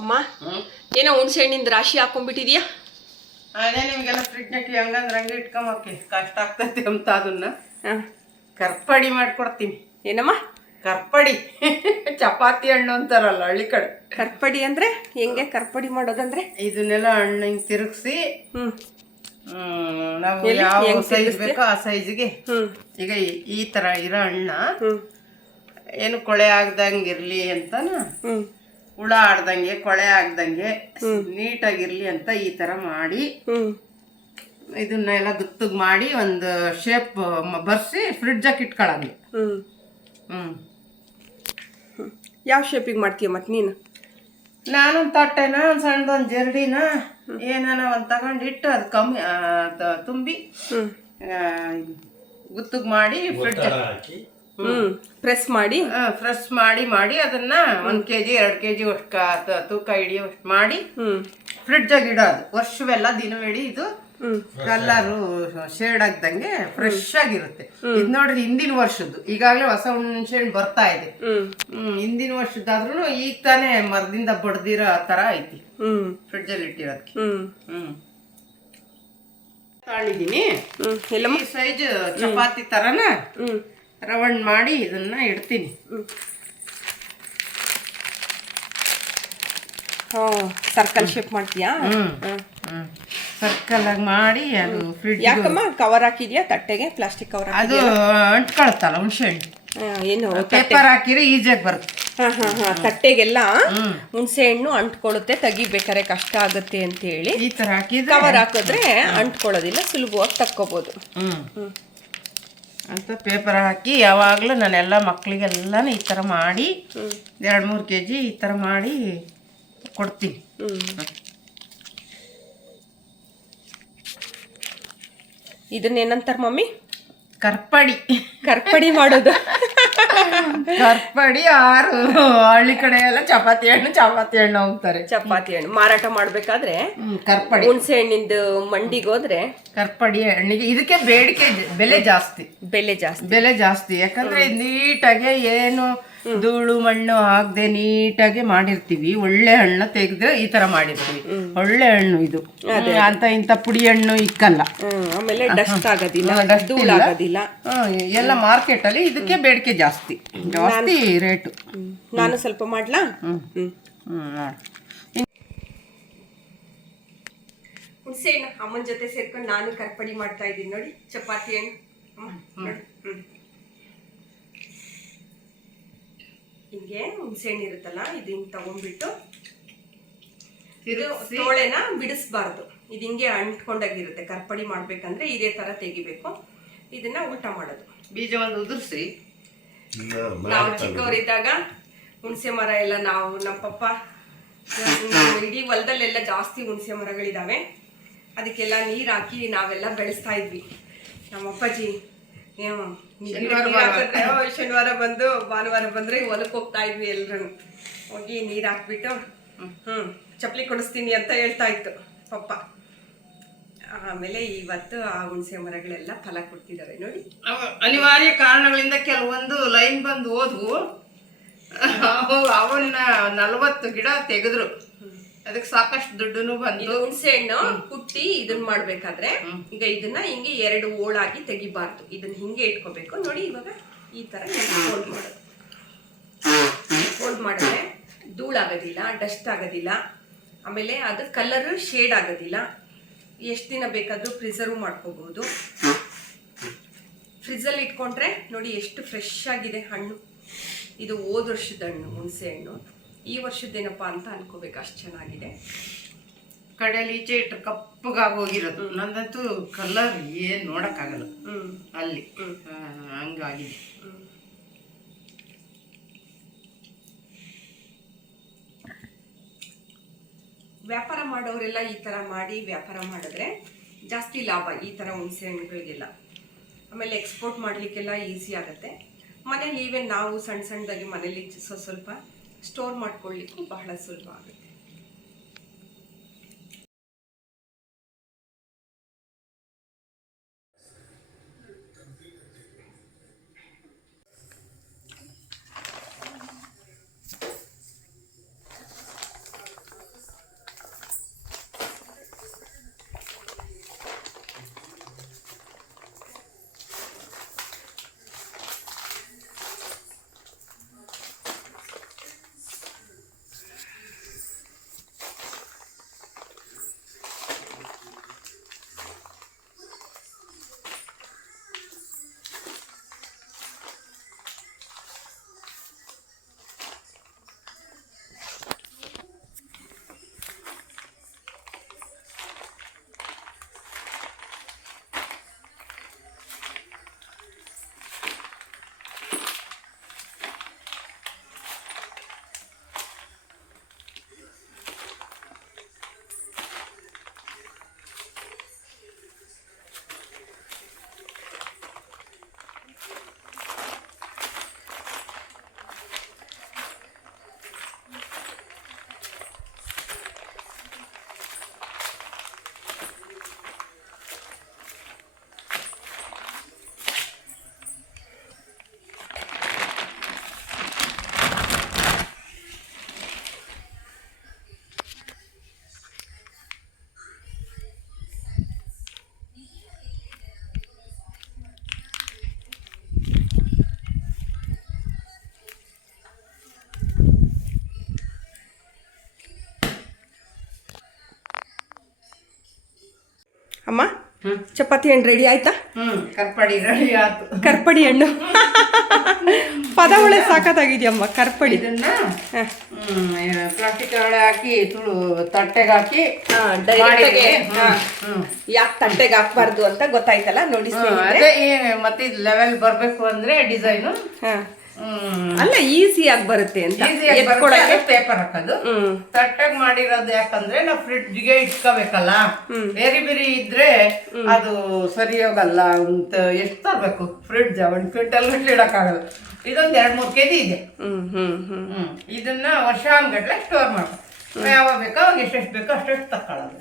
ಅಮ್ಮ ಏನೋ ಹುಣಸೆ ಹಣ್ಣಿಂದ ರಾಶಿ ಹಾಕೊಂಡ್ಬಿಟ್ಟಿದ್ಯಾ? ಅದೇ ನಿಮ್ಗೆಲ್ಲ ಫ್ರಿಡ್ಜ್ನಾಕಿ ಹಂಗಂದ್ರೆ ಹಂಗೆ ಇಟ್ಕೊಂಬಕ್ಕೆ ಕಷ್ಟ ಆಗ್ತೈತಿ ಅಂತ ಅದನ್ನ ಕರ್ಪಡಿ ಮಾಡ್ಕೊಡ್ತೀನಿ. ಏನಮ್ಮ ಕರ್ಪಡಿ? ಚಪಾತಿ ಹಣ್ಣು ಅಂತಾರಲ್ಲ ಹಳ್ಳಿ ಕಡೆ. ಕರ್ಪಡಿ ಅಂದ್ರೆ ಹೆಂಗೆ? ಕರ್ಪಡಿ ಮಾಡೋದಂದ್ರೆ ಇದನ್ನೆಲ್ಲ ಹಣ್ಣು ಹಿಂಗೆ ತಿರುಗಿಸಿ ನಾವು ಯಾವ ಸೈಜ್ ಬೇಕೋ ಆ ಸೈಜ್ಗೆ ಈಗ ಈ ತರ ಇರೋ ಹಣ್ಣ ಏನು ಕೊಳೆ ಆಗ್ದಂಗಿರ್ಲಿ ಅಂತನ, ಹುಳ ಆಡ್ದಂಗೆ ಕೊಳೆ ಆಗ್ದಂಗೆ ನೀಟಾಗಿರ್ಲಿ ಅಂತ ಈ ತರ ಮಾಡಿ ಇದನ್ನೆಲ್ಲ ಗುತ್ತಗ್ ಮಾಡಿ ಒಂದು ಶೇಪ್ ಬರ್ಸಿ ಫ್ರಿಡ್ಜಾಗ ಇಟ್ಕೊಳ್ಳಂಗೆ. ಯಾವ ಶೇಪಿಗೆ ಮಾಡ್ತೀಯ ಮತ್ತೆ ನೀನು? ನಾನೊಂದು ತಟ್ಟೆನ ಒಂದು ಸಣ್ಣದೊಂದು ಜರಡಿನ ಏನಾನ ಒಂದು ತಗೊಂಡಿಟ್ಟು ಅದು ಕಮ್ಮಿ ತುಂಬಿ ಗುತ್ತಗ್ ಮಾಡಿ ಫ್ರಿಡ್ಜ್ ಪ್ರೆಸ್ ಮಾಡಿ ಅದನ್ನ 1 kg 2 kg ಅಷ್ಟು ತೂಕ ಹಿಡಿಯೋಷ್ಟು ಮಾಡಿ ಫ್ರಿಡ್ಜಾಗ ಇಡೋದು. ವರ್ಷವೆಲ್ಲ ದಿನವಿಡೀ ಇದು ಕಲರು ಶೇಡ್ ಆಗ್ದಂಗೆ ಫ್ರೆಶ್ ಆಗಿರುತ್ತೆ. ಇದು ನೋಡ್ರಿ ಹಿಂದಿನ ವರ್ಷದ್ದು, ಈಗಾಗಲೇ ಹೊಸ ಹುಣಸೆ ಹಣ್ಣು ಬರ್ತಾ ಇದೆ. ಹಿಂದಿನ ವರ್ಷದ್ದಾದ್ರೂ ಈಗ ತಾನೇ ಮರದಿಂದ ಬಡ್ದಿರೋ ತರ ಐತಿ ಫ್ರಿಡ್ಜಲ್ಲಿ ಇಟ್ಟಿರೋದಕ್ಕೆ. ತಗೊಂಡಿದ್ದೀನಿ ಈ ಸೈಜ್ ಚಪಾತಿ ತರನ ರೌಂಡ್ ಮಾಡಿ ಇದನ್ನ ಇಡ್ತೀನಿ. ಸರ್ಕಲ್ ಶೇಪ್ ಮಾಡ್ತೀಯಾ? ಸರ್ಕಲ್ ಆಗಿ ಮಾಡಿ ಅದು ಫ್ರಿಡ್ಜ್. ಯಾಕಮ್ಮ ಕವರ್ ಹಾಕಿದ್ಯಾ ತಟ್ಟೆಗೆ? Plastic cover? ಅದು ಅಂಟ್ಕೊಳತ್ತಲ್ಲ ಹುಣಸೆ ಹಣ್ಣು, ಏನು ಪೇಪರ್ ಹಾಕಿದ್ರೆ ಈಜಿಯಾಗಿ ಬರುತ್ತೆ. ತಟ್ಟೆಗೆಲ್ಲ ಹುಣಸೆ ಹಣ್ಣು ಅಂಟ್ಕೊಳ್ಳುತ್ತೆ, ತೆಗಿಬೇಕಾರೆ ಕಷ್ಟ ಆಗುತ್ತೆ ಅಂತ ಹೇಳಿ ಈ ತರ ಹಾಕಿದ್ರೆ ಕವರ್ ಹಾಕಿದ್ರೆ ಅಂಟ್ಕೊಳ್ಳೋದಿಲ್ಲ, ಸುಲಭವಾಗಿ ತಕ್ಕೋಬಹುದು ಅಂತ ಪೇಪರ್ ಹಾಕಿ ಯಾವಾಗಲೂ ನಾನೆಲ್ಲ ಮಕ್ಕಳಿಗೆಲ್ಲನೂ ಈ ಥರ ಮಾಡಿ 2-3 kg ಈ ಥರ ಮಾಡಿ ಕೊಡ್ತೀನಿ. ಇದನ್ನೇನಂತಾರ ಮಮ್ಮಿ? ಕರ್ಪಡಿ ಮಾಡೋದು. ಕರ್ಪಡಿ ಹಳ್ಳಿ ಕಡೆ ಎಲ್ಲ ಚಪಾತಿ ಹಣ್ಣು ಹೋಗ್ತಾರೆ. ಚಪಾತಿ ಹಣ್ಣು ಮಾರಾಟ ಮಾಡ್ಬೇಕಾದ್ರೆ ಕರ್ಪಡಿ ಹುಣಸೆ ಹಣ್ಣಿಂದು ಮಂಡಿಗೆ ಹೋದ್ರೆ ಕರ್ಪಡಿ ಹಣ್ಣಿಗೆ ಇದಕ್ಕೆ ಬೇಡಿಕೆ, ಬೆಲೆ ಜಾಸ್ತಿ. ಯಾಕಂದ್ರೆ ನೀಟಾಗಿ ಏನು ಧೂಳು ಮಣ್ಣು ಹಾಕದೆ ನೀಟಾಗಿ ಮಾಡಿರ್ತೀವಿ. ಒಳ್ಳೆ ಹಣ್ಣು ತೆಗೆದ್ರೆ ಈ ತರ ಮಾಡಿರ್ತೀವಿ. ಒಳ್ಳೆ ಹಣ್ಣು ಇದು ಅಂತ ಇಂಥ ಪುಡಿ ಹಣ್ಣು ಇಕ್ಕಲ್ಲ. ಆಮೇಲೆ ಡಸ್ಟ್ ಆಗೋದಿಲ್ಲ, ಎಲ್ಲ ಮಾರ್ಕೆಟ್ ಅಲ್ಲಿ ಇದಕ್ಕೆ ಬೇಡಿಕೆ ಜಾಸ್ತಿ ರೇಟು. ನಾನು ಸ್ವಲ್ಪ ಮಾಡ್ಲಾ? ಹುಣಸೆ ಹಣ್ಣು ಅಮ್ಮನ ಜೊತೆ ಸೇರ್ಕೊಂಡು ನಾನು ಕರ್ಪಡಿ ಮಾಡ್ತಾ ಇದ್ದೀನಿ ನೋಡಿ. ಚಪಾತಿ ಹಣ್ಣು ಹಿಂಗೆ ಹುಣಸೆ ಹಣ್ಣು ಇರುತ್ತಲ್ಲ, ಇದು ಹಿಂಗೆ ತಗೊಂಡ್ಬಿಟ್ಟು ತೋಳೆನ ಬಿಡಿಸ್ಬಾರ್ದು. ಇದು ಹಿಂಗೆ ಅಂಟ್ಕೊಂಡಾಗಿರುತ್ತೆ. ಕರ್ಪಡಿ ಮಾಡ್ಬೇಕಂದ್ರೆ ಇದೇ ತರ ತೆಗಿಬೇಕು. ಇದನ್ನ ಊಟ ಮಾಡೋದು. ಬೀಜ ಒಂದು ಉದುರಿಸಿ. ನಾವು ಚಿಕ್ಕವರಿದ್ದಾಗ ಹುಣಸೆ ಮರ ಎಲ್ಲ ನಮ್ಮ ಪಪ್ಪ ಇಡೀ ಹೊಲದಲ್ಲೆಲ್ಲ ಜಾಸ್ತಿ ಹುಣಸೆ ಮರಗಳಿದಾವೆ. ಅದಕ್ಕೆಲ್ಲ ನೀರ್ ಹಾಕಿ ನಾವೆಲ್ಲ ಬೆಳೆಸ್ತಾ ಇದ್ವಿ. ನಮ್ಮ ಅಪ್ಪಾಜಿ ಶನಿವಾರ ಬಂದು ಭಾನುವಾರ ಬಂದ್ರೆ ಹೊಲಕ್ಕೆ ಹೋಗ್ತಾ ಇದ್ವಿ. ಎಲ್ರು ಹೋಗಿ ನೀರ್ ಹಾಕ್ಬಿಟ್ಟು ಚಪ್ಪಲಿ ಕೊಡಿಸ್ತೀನಿ ಅಂತ ಹೇಳ್ತಾ ಇತ್ತು ಪಪ್ಪ. ಆಮೇಲೆ ಇವತ್ತು ಆ ಹುಣಸೆ ಮರಗಳೆಲ್ಲ ಫಲ ಕೊಡ್ತಿದಾವೆ ನೋಡಿ. ಅನಿವಾರ್ಯ ಕಾರಣಗಳಿಂದ ಕೆಲವೊಂದು ಲೈನ್ ಬಂದು ಹೋದ್ವು. ಅವನ್ನ 40 ಗಿಡ ತೆಗೆದ್ರು. ಅದಕ್ಕೆ ಸಾಕಷ್ಟು ದುಡ್ಡು ಬಂದು. ಹುಣಸೆ ಹಣ್ಣು ಕುಟ್ಟಿ ಇದನ್ನ ಮಾಡ್ಬೇಕಾದ್ರೆ ಈಗ ಇದನ್ನ ಹಿಂಗೆ 2 ಓಳಾಗಿ ತೆಗಿಬಾರ್ದು. ಇದನ್ನ ಹಿಂಗೆ ಇಟ್ಕೋಬೇಕು ನೋಡಿ. ಇವಾಗ ಈ ತರ ಫೋಲ್ಡ್ ಮಾಡಿದ್ರೆ ಧೂಳಾಗೋದಿಲ್ಲ, ಡಸ್ಟ್ ಆಗೋದಿಲ್ಲ, ಆಮೇಲೆ ಅದು ಕಲರ್ ಶೇಡ್ ಆಗೋದಿಲ್ಲ. ಎಷ್ಟು ದಿನ ಬೇಕಾದ್ರೂ ಪ್ರಿಸರ್ವ್ ಮಾಡ್ಕೋಬಹುದು. ಫ್ರಿಜ್ಜಲ್ಲಿ ಇಟ್ಕೊಂಡ್ರೆ ನೋಡಿ ಎಷ್ಟು ಫ್ರೆಶ್ ಆಗಿದೆ ಹಣ್ಣು. ಇದು ಹೋದ ವರ್ಷದ ಹಣ್ಣು ಹುಣಸೆ ಹಣ್ಣು. ಈ ವರ್ಷದ್ದೇನಪ್ಪ ಅಂತ ಅನ್ಕೋಬೇಕು, ಅಷ್ಟು ಚೆನ್ನಾಗಿದೆ. ಕಡೆಯಲ್ಲಿ ಈಚೆ ಇಟ್ಟು ಕಪ್ಪಗಾಗೋಗಿರೋದು. ನಂದಂತೂ ಕಲರ್ ಏನು ನೋಡಕ್ಕಾಗಲ್ಲ ಅಲ್ಲಿ, ಹಂಗಾಗಿದೆ. ವ್ಯಾಪಾರ ಮಾಡೋರೆಲ್ಲ ಈ ಥರ ಮಾಡಿ ವ್ಯಾಪಾರ ಮಾಡಿದ್ರೆ ಜಾಸ್ತಿ ಲಾಭ ಈ ಥರ ಹುಣಸೆ ಹಣ್ಣುಗಳಿಗೆಲ್ಲ. ಆಮೇಲೆ ಎಕ್ಸ್ಪೋರ್ಟ್ ಮಾಡಲಿಕ್ಕೆಲ್ಲ ಈಸಿ ಆಗುತ್ತೆ. ಮನೇಲಿ ಈವನ್ ನಾವು ಸಣ್ಣದಾಗಿ ಮನೇಲಿ ಸ್ವಲ್ಪ ಸ್ಟೋರ್ ಮಾಡ್ಕೊಳ್ಳಿಕ್ಕೂ ಬಹಳ ಸುಲಭ ಆಗುತ್ತೆ. ಅಮ್ಮ ಚಪಾತಿ ಹಣ್ಣು ರೆಡಿ ಆಯ್ತಾ? ಕರ್ಪಡಿ ರೆಡಿ ಆಯ್ತು. ಕರ್ಪಡಿ ಹಣ್ಣು ಪದ ಒಳ್ಳೆ ಸಾಕತ್ತಾಗಿದ್ಯಮ್ಮ. ಕರ್ಪಡಿ ಇದನ್ನ ಪ್ಲಾಸ್ಟಿಕ್ ಒಳಗೆ ಹಾಕಿ ತುಳು ತಟ್ಟೆಗೆ ಹಾಕಿ ಯಾಕೆ ತಟ್ಟೆಗೆ ಹಾಕ್ಬಾರ್ದು ಅಂತ ಗೊತ್ತಾಯ್ತಲ್ಲ ನೋಡಿ. ಅದೇ ಮತ್ತೆ ಲೆವೆಲ್ ಬರ್ಬೇಕು ಅಂದ್ರೆ ಡಿಸೈನು ಅಲ್ಲ ಈಸಿಯಾಗಿ ಬರುತ್ತೆ ಅಂತ ಪೇಪರ್ ಹಾಕೋದು. ತಟ್ಟೆಗೆ ಮಾಡಿರೋದು ಯಾಕಂದ್ರೆ ನಾವು ಫ್ರಿಡ್ಜ್ಗೆ ಇಟ್ಕೋಬೇಕಲ್ಲ. ಬೇರೆ ಬೇರೆ ಇದ್ರೆ ಅದು ಸರಿ ಹೋಗಲ್ಲ ಅಂತ. ಎಷ್ಟು ತರ್ಬೇಕು ಫ್ರಿಡ್ಜ್? 1 ಕ್ವಿಂಟಲ್ ಗಟ್ಲೆ ಇಡಕ್ಕಾಗಲ್ಲ. ಇದೊಂದು 2-3 kg ಇದೆ. ಇದನ್ನ ವರ್ಷಾನ್ಗಟ್ಲೆ ಸ್ಟೋರ್ ಮಾಡ್ಬೇಕು. ಯಾವಾಗ ಬೇಕೋ ಅವಾಗ ಎಷ್ಟೆಷ್ಟು ಬೇಕೋ ಅಷ್ಟೆಷ್ಟು ತಕ್ಕೊಳ್ಳೋದು.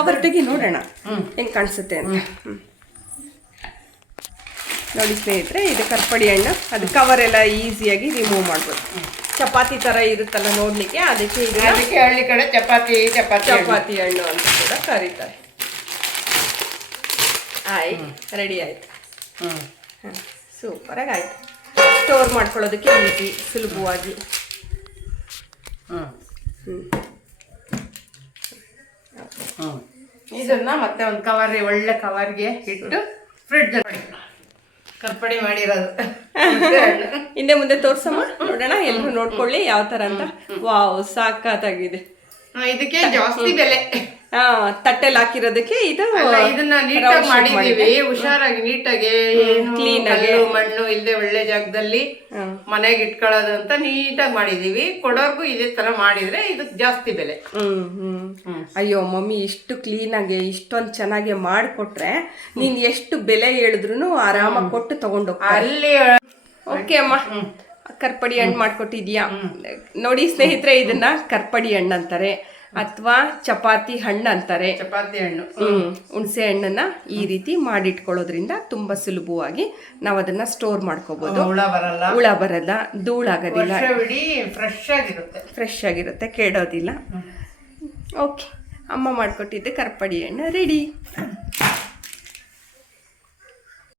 ಕವರ್ ತೆಗಿ ನೋಡೋಣ ಹೆಂಗ್ ಕಾಣಿಸುತ್ತೆ ಅಂತ. ನೋಡಿ ಸ್ನೇಹಿತರೆ, ಇದು ಕರ್ಪಡಿ ಹಣ್ಣು. ಅದು ಕವರ್ ಎಲ್ಲ ಈಸಿಯಾಗಿ ರಿಮೂವ್ ಮಾಡ್ಬೋದು. ಚಪಾತಿ ತರ ಇರುತ್ತಲ್ಲ ನೋಡ್ಲಿಕ್ಕೆ, ಅದಕ್ಕೆ ಹಳ್ಳಿ ಕಡೆ ಚಪಾತಿ ಹಣ್ಣು ಅಂತ ಕೂಡ ಕರೀತಾರೆ. ಆಯ್ತು, ರೆಡಿ ಆಯ್ತು. ಸೂಪರಾಗಿ ಆಯ್ತು. ಸ್ಟೋರ್ ಮಾಡ್ಕೊಳ್ಳೋದಕ್ಕೆ ಈಸಿ, ಸುಲಭವಾಗಿ. ಇದನ್ನ ಮತ್ತೆ ಒಂದು ಕವರ್, ಒಳ್ಳೆ ಕವರ್ಗೆ ಇಟ್ಟು ಫ್ರಿಡ್ಜ್ ಕರ್ಪಡಿ ಮಾಡಿರೋದು. ಹಿಂದೆ ಮುಂದೆ ತೋರ್ಸಮ್ಮ ನೋಡೋಣ, ಎಲ್ಲರೂ ನೋಡ್ಕೊಳ್ಳಿ ಯಾವ ತರ ಅಂತ. ವಾವ್, ಸಾಕಾಗಿದೆ. ಇದಕ್ಕೆ ಜಾಸ್ತಿ ಬೆಲೆ. ತಟ್ಟೆಲ್ ಹಾಕಿರೋದಕ್ಕೆ ಇದನ್ನ ನೀಟಾಗಿ ಮಾಡಿದೀವಿ. ಹುಷಾರಾಗಿ ನೀಟಾಗಿ ಕ್ಲೀನ್ ಆಗಿ ಮಣ್ಣು ಇಲ್ಲದೆ ಒಳ್ಳೆ ಜಾಗದಲ್ಲಿ ಮನೆಗೆ ಇಟ್ಕೊಳ್ಳೋದು ಅಂತ ನೀಟಾಗಿ ಮಾಡಿದೀವಿ. ಕೊಡೋರ್ಗು ಇದೇ ತರ ಮಾಡಿದ್ರೆ ಇದಕ್ಕೆ ಜಾಸ್ತಿ ಬೆಲೆ. ಅಯ್ಯೋ ಮಮ್ಮಿ, ಇಷ್ಟು ಕ್ಲೀನ್ ಆಗಿ ಇಷ್ಟೊಂದು ಚೆನ್ನಾಗಿ ಮಾಡಿಕೊಟ್ರೆ ನೀನ್ ಎಷ್ಟು ಬೆಲೆ ಹೇಳಿದ್ರು ಆರಾಮಾಗಿ ಕೊಟ್ಟು ತಗೊಂಡೋಗ್ತಾರೆ ಅಲ್ಲಿ. ಓಕೆ ಅಮ್ಮ, ಕರ್ಪಡಿ ಹಣ್ಣು ಮಾಡ್ಕೊಟ್ಟಿದ್ಯಾ? ನೋಡಿ ಸ್ನೇಹಿತರೆ, ಇದನ್ನ ಕರ್ಪಡಿ ಹಣ್ಣು ಅಂತಾರೆ ಅಥವಾ ಚಪಾತಿ ಹಣ್ಣು ಅಂತಾರೆ. ಚಪಾತಿ ಹಣ್ಣು, ಹುಣಸೆ ಹಣ್ಣನ್ನ ಈ ರೀತಿ ಮಾಡಿಟ್ಕೊಳ್ಳೋದ್ರಿಂದ ತುಂಬಾ ಸುಲಭವಾಗಿ ನಾವು ಅದನ್ನ ಸ್ಟೋರ್ ಮಾಡ್ಕೋಬಹುದು. ಹುಳ ಬರಲ್ಲ, ಧೂಳಾಗೋದಿಲ್ಲ, ಫ್ರೆಶ್ ಆಗಿರುತ್ತೆ, ಕೆಡೋದಿಲ್ಲ. ಓಕೆ, ಅಮ್ಮ ಮಾಡ್ಕೊಟ್ಟಿದ್ದೆ ಕರ್ಪಡಿ ಹಣ್ಣು ರೆಡಿ.